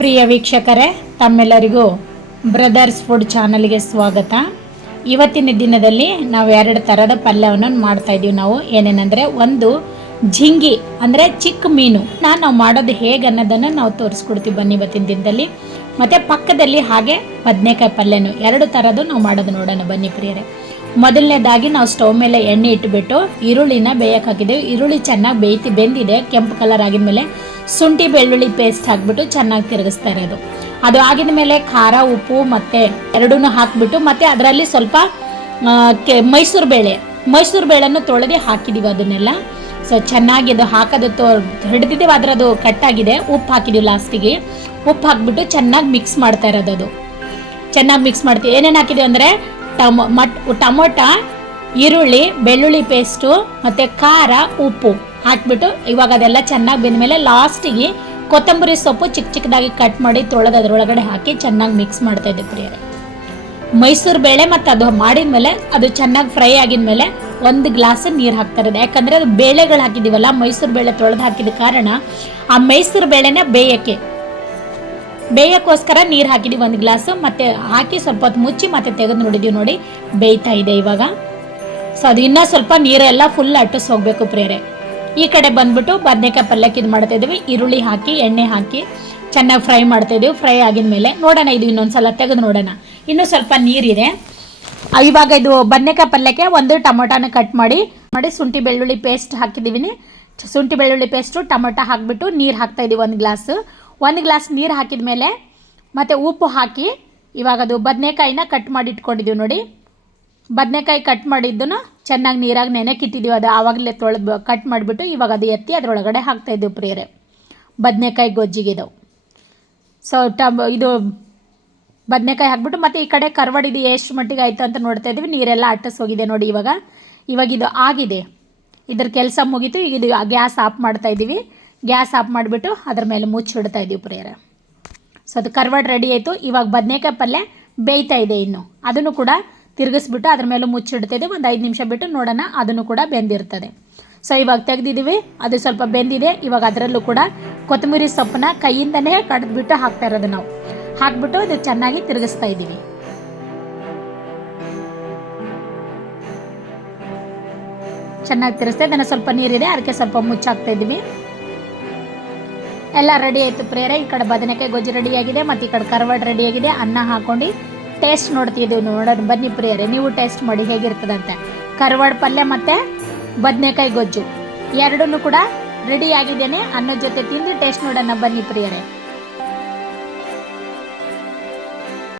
ಪ್ರಿಯ ವೀಕ್ಷಕರೇ, ತಮ್ಮೆಲ್ಲರಿಗೂ brothers food ಚಾನಲ್ಗೆ ಸ್ವಾಗತ. ಇವತ್ತಿನ ದಿನದಲ್ಲಿ ನಾವು ಎರಡು ಥರದ ಪಲ್ಯವನ್ನು ಮಾಡ್ತಾ ಇದ್ದೀವಿ. ನಾವು ಏನೇನೆಂದರೆ, ಒಂದು ಝಿಂಗಿ ಅಂದರೆ ಚಿಕ್ಕ ಮೀನು ನಾವು ಮಾಡೋದು ಹೇಗೆ ಅನ್ನೋದನ್ನು ನಾವು ತೋರಿಸ್ಕೊಡ್ತೀವಿ ಬನ್ನಿ ಇವತ್ತಿನ ದಿನದಲ್ಲಿ. ಮತ್ತು ಪಕ್ಕದಲ್ಲಿ ಹಾಗೆ ಬದನೆಕಾಯಿ ಪಲ್ಯನೂ ಎರಡು ಥರದ್ದು ನಾವು ಮಾಡೋದು ನೋಡೋಣ ಬನ್ನಿ ಪ್ರಿಯರೇ. ಮೊದಲನೇದಾಗಿ ನಾವು ಸ್ಟವ್ ಮೇಲೆ ಎಣ್ಣೆ ಇಟ್ಟುಬಿಟ್ಟು ಈರುಳ್ಳಿನ ಬೇಯಕ್ಕೆ ಹಾಕಿದ್ದೇವೆ. ಈರುಳ್ಳಿ ಚೆನ್ನಾಗಿ ಬೆಂದಿದೆ, ಕೆಂಪು ಕಲರ್ ಆಗಿದ್ಮೇಲೆ ಶುಂಠಿ ಬೆಳ್ಳುಳ್ಳಿ ಪೇಸ್ಟ್ ಹಾಕಿಬಿಟ್ಟು ಚೆನ್ನಾಗಿ ತಿರುಗಿಸ್ತಾ ಇರೋದು. ಅದು ಆಗಿದ ಮೇಲೆ ಖಾರ ಉಪ್ಪು ಮತ್ತು ಎರಡೂ ಹಾಕಿಬಿಟ್ಟು ಮತ್ತು ಅದರಲ್ಲಿ ಸ್ವಲ್ಪ ಮೈಸೂರು ಬೇಳೆಯನ್ನು ತೊಳೆದು ಹಾಕಿದ್ದೀವಿ ಅದನ್ನೆಲ್ಲ. ಸೊ ಚೆನ್ನಾಗಿ ಅದು ಹಾಕೋದು ಹಿಡಿದಿದ್ದೀವಿ, ಅದರದು ಕಟ್ಟಾಗಿದೆ. ಉಪ್ಪು ಹಾಕಿದ್ದೀವಿ ಲಾಸ್ಟಿಗೆ. ಉಪ್ಪು ಹಾಕಿಬಿಟ್ಟು ಚೆನ್ನಾಗಿ ಮಿಕ್ಸ್ ಮಾಡ್ತಾ ಇರೋದು. ಅದು ಚೆನ್ನಾಗಿ ಮಿಕ್ಸ್ ಮಾಡ್ತೀವಿ. ಏನೇನು ಹಾಕಿದ್ದೀವಿ ಅಂದರೆ ಟೊಮೊಟ, ಈರುಳ್ಳಿ, ಬೆಳ್ಳುಳ್ಳಿ ಪೇಸ್ಟು ಮತ್ತು ಖಾರ, ಉಪ್ಪು ಹಾಕ್ಬಿಟ್ಟು ಇವಾಗ ಅದೆಲ್ಲ ಚೆನ್ನಾಗಿ ಬೆಂದಮೇಲೆ ಲಾಸ್ಟಿಗೆ ಕೊತ್ತಂಬರಿ ಸೊಪ್ಪು ಚಿಕ್ಕದಾಗಿ ಕಟ್ ಮಾಡಿ ತೊಳೆದು ಅದರೊಳಗಡೆ ಹಾಕಿ ಚೆನ್ನಾಗಿ ಮಿಕ್ಸ್ ಮಾಡ್ತಾಯಿದ್ದೆ ಪ್ರಿಯರೇ. ಮೈಸೂರು ಬೇಳೆ ಮತ್ತು ಅದು ಮಾಡಿದ್ಮೇಲೆ ಅದು ಚೆನ್ನಾಗಿ ಫ್ರೈ ಆಗಿದ್ಮೇಲೆ ಒಂದು ಗ್ಲಾಸ್ ನೀರು ಹಾಕ್ತಾ ಇರೋದು. ಯಾಕಂದರೆ ಅದು ಬೇಳೆಗಳು ಹಾಕಿದ್ದೀವಲ್ಲ, ಮೈಸೂರು ಬೇಳೆ ತೊಳೆದು ಹಾಕಿದ ಕಾರಣ ಆ ಮೈಸೂರು ಬೇಳೆನ ಬೇಯಕ್ಕೋಸ್ಕರ ನೀರು ಹಾಕಿದ್ದೀವಿ ಒಂದು ಗ್ಲಾಸು. ಮತ್ತು ಹಾಕಿ ಸ್ವಲ್ಪ ಹೊತ್ತು ಮುಚ್ಚಿ ಮತ್ತೆ ತೆಗೆದು ನೋಡಿದ್ದೀವಿ. ನೋಡಿ ಬೇಯ್ತಾ ಇದೆ ಇವಾಗ. ಸೊ ಅದು ಇನ್ನೂ ಸ್ವಲ್ಪ ನೀರೆಲ್ಲ ಫುಲ್ ಅಟ್ಟಿಸ್ ಹೋಗಬೇಕು ಪ್ರಿಯರೇ. ಈ ಕಡೆ ಬಂದ್ಬಿಟ್ಟು ಬದನೆಕಾಯಿ ಪಲ್ಯಕ್ಕೆ ಇದು ಮಾಡ್ತಾಯಿದ್ದೀವಿ. ಈರುಳ್ಳಿ ಹಾಕಿ ಎಣ್ಣೆ ಹಾಕಿ ಚೆನ್ನಾಗಿ ಫ್ರೈ ಮಾಡ್ತಾಯಿದ್ದೀವಿ. ಫ್ರೈ ಆಗಿದ್ಮೇಲೆ ನೋಡೋಣ, ಇದು ಇನ್ನೊಂದು ಸಲ ತೆಗೆದು ನೋಡೋಣ. ಇನ್ನೂ ಸ್ವಲ್ಪ ನೀರಿದೆ. ಇವಾಗ ಇದು ಬದನೆಕಾಯಿ ಪಲ್ಯಕ್ಕೆ ಒಂದು ಟೊಮೊಟೊನ ಕಟ್ ಮಾಡಿ ಶುಂಠಿ ಬೆಳ್ಳುಳ್ಳಿ ಪೇಸ್ಟ್ ಹಾಕಿದ್ದೀವಿ. ಶುಂಠಿ ಬೆಳ್ಳುಳ್ಳಿ ಪೇಸ್ಟು ಟೊಮೊಟೊ ಹಾಕಿಬಿಟ್ಟು ನೀರು ಹಾಕ್ತಾಯಿದ್ದೀವಿ. ಒಂದು ಗ್ಲಾಸ್ ನೀರು ಹಾಕಿದ ಮೇಲೆ ಮತ್ತು ಉಪ್ಪು ಹಾಕಿ ಇವಾಗ ಅದು ಬದನೆಕಾಯಿನ ಕಟ್ ಮಾಡಿ ಇಟ್ಕೊಂಡಿದ್ದೀವಿ. ನೋಡಿ, ಬದನೆಕಾಯಿ ಕಟ್ ಮಾಡಿದ್ದನ್ನು ಚೆನ್ನಾಗಿ ನೀರಾಗಿ ನೆನೆಕಿಟ್ಟಿದ್ದೀವಿ. ಅದು ಆವಾಗಲೇ ತೊಳೆದು ಕಟ್ ಮಾಡಿಬಿಟ್ಟು ಇವಾಗ ಅದು ಎತ್ತಿ ಅದರೊಳಗಡೆ ಹಾಕ್ತಾಯಿದ್ದೀವಿ ಪ್ರಿಯರೇ, ಬದನೆಕಾಯಿ ಗೊಜ್ಜಿಗೆ ಇದು. ಸೊ ಇದು ಬದನೆಕಾಯಿ ಹಾಕ್ಬಿಟ್ಟು ಮತ್ತು ಈ ಕಡೆ ಕರ್ವಡಿದು ಎಷ್ಟು ಮಟ್ಟಿಗೆ ಆಯಿತು ಅಂತ ನೋಡ್ತಾ ಇದ್ದೀವಿ. ನೀರೆಲ್ಲ ಅಟ್ಟಿಸ್ ಹೋಗಿದೆ ನೋಡಿ ಇವಾಗ ಇದು ಆಗಿದೆ. ಇದ್ರ ಕೆಲಸ ಮುಗೀತು. ಈಗ ಇದು ಗ್ಯಾಸ್ ಆಫ್ ಮಾಡ್ತಾಯಿದ್ದೀವಿ. ಗ್ಯಾಸ್ ಆಫ್ ಮಾಡಿಬಿಟ್ಟು ಅದ್ರ ಮೇಲೆ ಮುಚ್ಚಿಡ್ತಾ ಇದ್ದೀವಿ ಪ್ರಿಯರೇ. ಸೊ ಅದು ಕರ್ವಾಡ್ ರೆಡಿ ಆಯಿತು. ಇವಾಗ ಬದನೆಕಾಯಿ ಪಲ್ಯ ಬೇಯ್ತಾ ಇದೆ. ಇನ್ನು ಅದನ್ನು ಕೂಡ ತಿರುಗಿಸ್ಬಿಟ್ಟು ಅದ್ರ ಮೇಲೆ ಮುಚ್ಚಿಡ್ತಾಯಿದ್ದೀವಿ. ಒಂದು 5 ನಿಮಿಷ ಬಿಟ್ಟು ನೋಡೋಣ, ಅದನ್ನು ಕೂಡ ಬೆಂದಿರ್ತದೆ. ಸೊ ಇವಾಗ ತೆಗೆದಿದ್ದೀವಿ, ಅದು ಸ್ವಲ್ಪ ಬೆಂದಿದೆ. ಇವಾಗ ಅದರಲ್ಲೂ ಕೂಡ ಕೊತ್ತಂಬರಿ ಸೊಪ್ಪನ್ನ ಕೈಯಿಂದನೇ ಕಡಿದ್ಬಿಟ್ಟು ಹಾಕ್ತಾ ಇರೋದು ನಾವು. ಹಾಕ್ಬಿಟ್ಟು ಅದು ಚೆನ್ನಾಗಿ ತಿರುಗಿಸ್ತಾ ಇದ್ದೀವಿ. ಚೆನ್ನಾಗಿ ತಿರುಗಿಸ್ತಾ ಇದನ್ನು ಸ್ವಲ್ಪ ನೀರಿದೆ, ಅದಕ್ಕೆ ಸ್ವಲ್ಪ ಮುಚ್ಚಾಕ್ತಾ ಇದ್ದೀವಿ. ಎಲ್ಲ ರೆಡಿ ಆಯಿತು ಪ್ರಿಯರೇ. ಈ ಕಡೆ ಬದನೆಕಾಯಿ ಗೊಜ್ಜು ರೆಡಿಯಾಗಿದೆ ಮತ್ತು ಈ ಕಡೆ ಕರ್ವಾಡ್ ರೆಡಿಯಾಗಿದೆ. ಅನ್ನ ಹಾಕ್ಕೊಂಡು ಟೇಸ್ಟ್ ನೋಡ್ತಿದ್ದೀವಿ. ನೋಡೋಣ ಬನ್ನಿ ಪ್ರಿಯರೇ, ನೀವು ಟೇಸ್ಟ್ ಮಾಡಿ ಹೇಗಿರ್ತದಂತೆ. ಕರ್ವಾಡ್ ಪಲ್ಯ ಮತ್ತು ಬದನೆಕಾಯಿ ಗೊಜ್ಜು ಎರಡನ್ನೂ ಕೂಡ ರೆಡಿಯಾಗಿದ್ದೇನೆ. ಅನ್ನದ ಜೊತೆ ತಿಂದು ಟೇಸ್ಟ್ ನೋಡೋಣ ಬನ್ನಿ ಪ್ರಿಯರೇ.